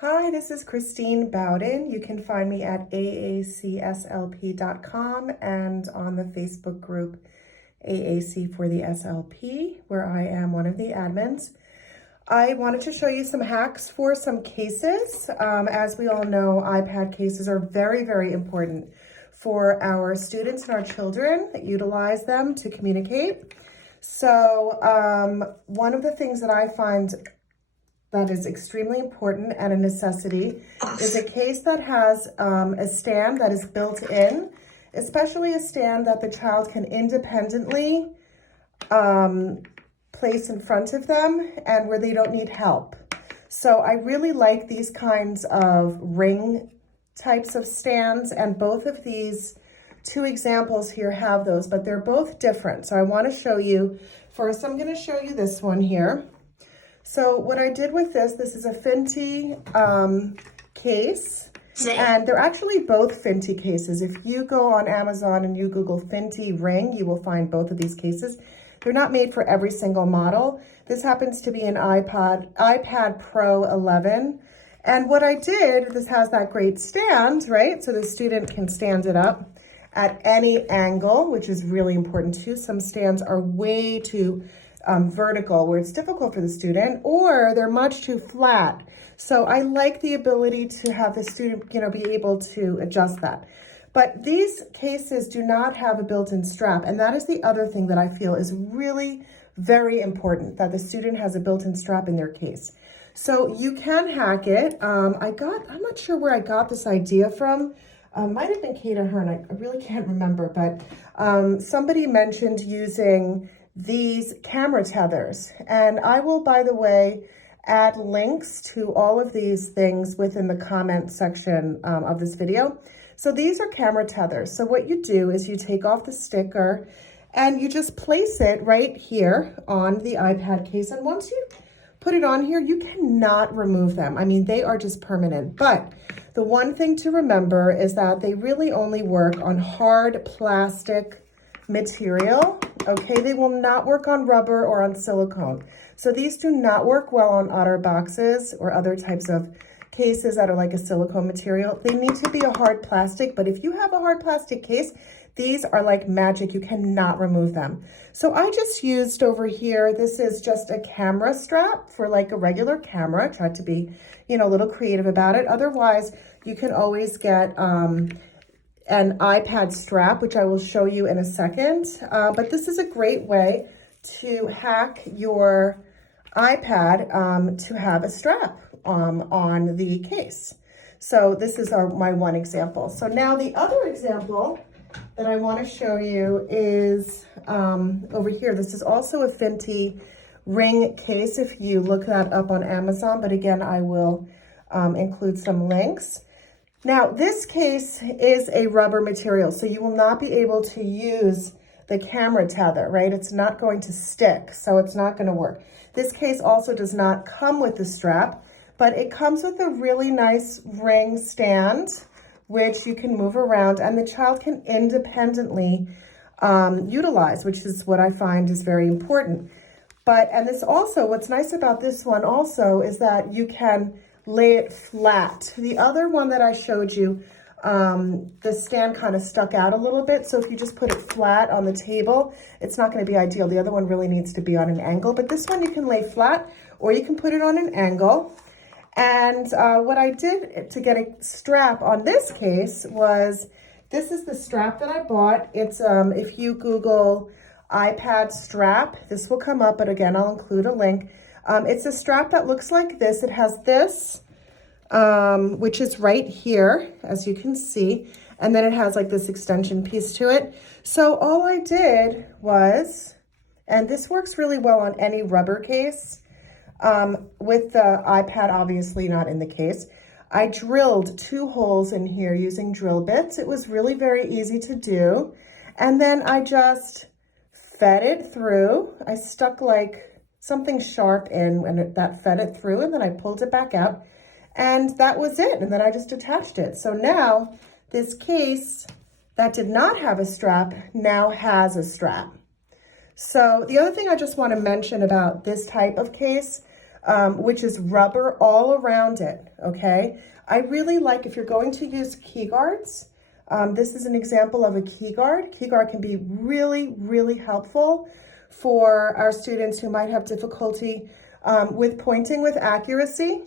Hi, this is Christine Bowden. You can find me at aacslp.com and on the Facebook group AAC for the SLP, where I am one of the admins. I wanted to show you some hacks for some cases. As we all know, iPad cases are very, very important for our students and our children that utilize them to communicate. So one of the things that I find that is extremely important and a necessity is a case that has a stand that is built in, especially a stand that the child can independently place in front of them and where they don't need help. So I really like these kinds of ring types of stands, and both of these two examples here have those, but they're both different. So I want to show you, first I'm going to show you this one here. So what I did with this is a Finty case, and they're actually both Finty cases. If you go on Amazon and you Google Finty ring, you will find both of these cases. They're not made for every single model. This happens to be an iPad Pro 11. And what I did, this has that great stand, right? So the student can stand it up at any angle, which is really important too. Some stands are way too vertical where it's difficult for the student, or they're much too flat. So I like the ability to have the student, be able to adjust that. But these cases do not have a built-in strap. And that is the other thing that I feel is really very important, that the student has a built-in strap in their case. So you can hack it. I'm not sure where I got this idea from. Might have been Kate Ahern, I really can't remember, but somebody mentioned using these camera tethers. And I will, by the way, add links to all of these things within the comment section of this video. So these are camera tethers. So what you do is you take off the sticker and you just place it right here on the iPad case. And once you put it on here, you cannot remove them. I mean, they are just permanent. But the one thing to remember is that they really only work on hard plastic material, okay? They will not work on rubber or on silicone. So these do not work well on otter boxes or other types of cases that are like a silicone material. They need to be a hard plastic, but if you have a hard plastic case, these are like magic. You cannot remove them. So I just used over here, this is just a camera strap for like a regular camera. I tried to be, a little creative about it. Otherwise, you can always get an iPad strap, which I will show you in a second. But this is a great way to hack your iPad to have a strap on the case. So this is my one example. So now the other example that I want to show you is over here. This is also a Finty ring case if you look that up on Amazon. But again, I will include some links. Now, this case is a rubber material, so you will not be able to use the camera tether, right? It's not going to stick, so it's not going to work. This case also does not come with the strap, but it comes with a really nice ring stand, which you can move around, and the child can independently utilize, which is what I find is very important. And this also, what's nice about this one also is that you can lay it flat. The other one that I showed you, the stand kind of stuck out a little bit. So if you just put it flat on the table, it's not going to be ideal. The other one really needs to be on an angle, but this one you can lay flat or you can put it on an angle. And what I did to get a strap on this case was, this is the strap that I bought. It's, if you Google iPad strap, this will come up, but again, I'll include a link. It's a strap that looks like this. It has this, which is right here, as you can see. And then it has like this extension piece to it. So all I did was, and this works really well on any rubber case, with the iPad obviously not in the case, I drilled 2 holes in here using drill bits. It was really very easy to do. And then I just fed it through. I stuck like something sharp in and that fed it through, and then I pulled it back out, and that was it. And then I just attached it. So now this case that did not have a strap now has a strap. So the other thing I just want to mention about this type of case, which is rubber all around it, okay? I really like, if you're going to use key guards, this is an example of a key guard. Key guard can be really, really helpful for our students who might have difficulty with pointing with accuracy.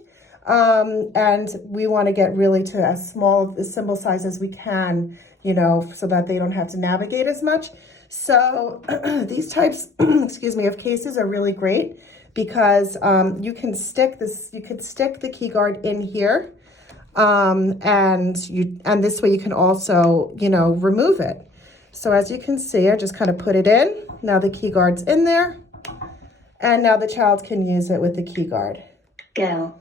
And we want to get really to as small a symbol size as we can, you know, so that they don't have to navigate as much. So these types, excuse me, of cases are really great because you can stick this, you could stick the key guard in here, and this way you can also, you know, remove it. So as you can see, I just kind of put it in. Now the key guard's in there, and now the child can use it with the key guard. Go.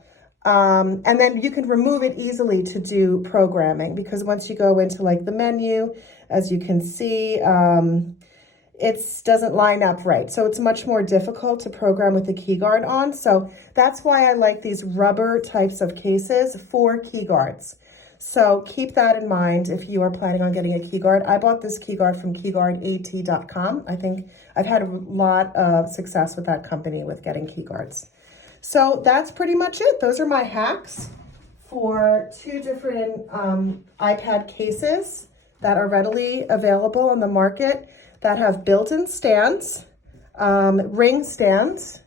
And then you can remove it easily to do programming, because once you go into like the menu, as you can see, it doesn't line up right. So it's much more difficult to program with the key guard on. So that's why I like these rubber types of cases for key guards. So keep that in mind if you are planning on getting a key guard. I bought this key guard from keyguardat.com. I think I've had a lot of success with that company with getting key guards. So that's pretty much it. Those are my hacks for 2 different iPad cases that are readily available on the market that have built-in stands, ring stands,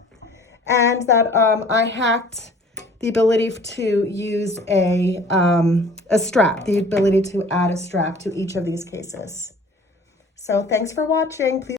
and that I hacked the ability to use a strap, the ability to add a strap to each of these cases. So thanks for watching. Please